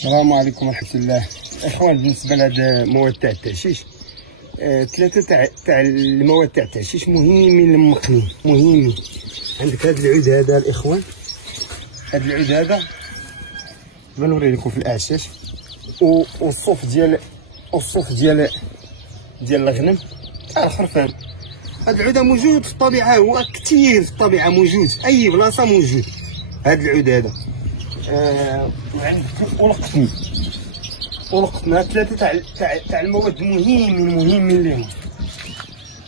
السلام عليكم ورحمة الله. اخوان، بالنسبة لهذا المواد تاع التعشيش، ثلاثة تاع المواد تاع التعشيش مهمين للمقنين، مهمين. عندك هذا العود هذا الاخوان، هذا العود هذا بنوري لكم في الاعشاش، والصوف ديال الغنم تاع الخرفان. هذا العود موجود في الطبيعة، هو كثير في الطبيعة موجود، في اي بلاصة موجود هذا العود هذا. وعندك ولقطنا ثلاثة تاع المواد مهمين لهم،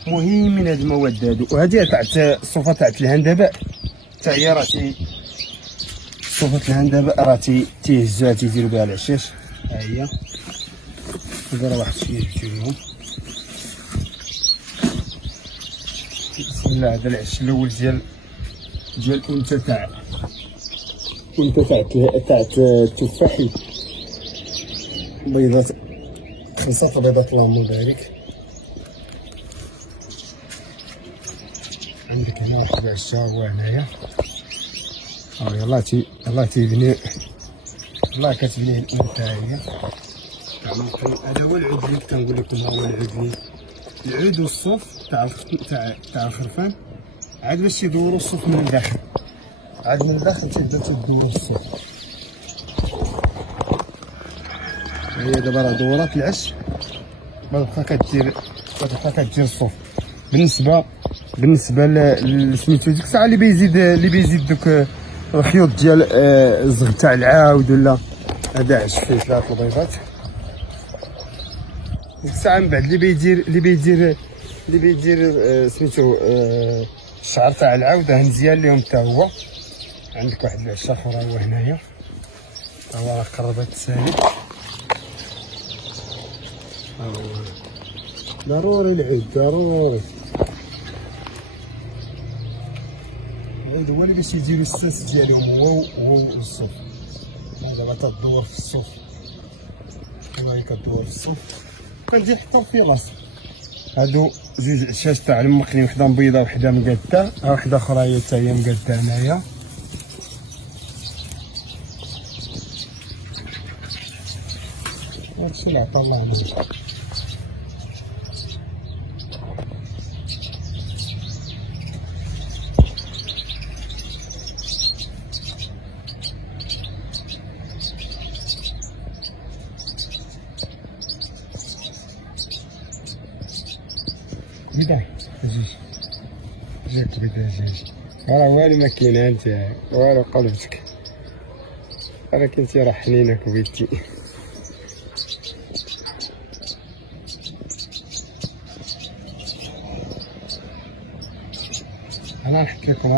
مهمين هاد المواد هادو. وهذه تاع الصوفة تاع الهندباء، حتى هي راه صوفة الهندباء راه تيهزوها تيديرو بها العشاش. ها هي ندير واحد شوية لهم. بسم الله. هذا العش الاول ديال الانثى تاع التفاحي، بيضات 5 بيضات اللهم بارك. عندك هنا واحد العشا هو هنايا، يلاه تيبني، يلاه كتبنيه الانثى. هي هذا هو العود اللي كنت نقول لكم، هو العود والصوف تاع الخرفان. عاد باش يدوروا الصوف من الداخل، عاد من الداخل تبدا تدور الصوف. هي دابا راه دورات العش، بقى كدير الصوف. بالنسبه لسميتو ديك الساعه اللي بيزيد دوك الخيوط ديال الزغ تاع العاود، ولا هذا عش فيه 3 البيضات. ديك الساعه من بعد اللي بيدير سميتو الشعر تاع العاود مزيان ليهم حتى هو. عندك واحد العشا اخرى هو هنايا، هو راه قربت تسالي. ضروري العود، ضروري العود هو اللي باش يديرو الساس ديالهم، هو الصوف. دابا تدور في الصوف، هاهي كدور في الصوف، كندير حتى في راسي. هادو جوج عشاش تاع المقلي، وحده مبيضه وحده مقاده، وحده اخرى هي حتى هي مقاده هنايا. هادشي اللي عطا الله عليك. بدا جاك بدا جاي، راه والو ما كاين. انت والو قلبتك، راك انت راه حنينه كبيتي. انا نحكي لكم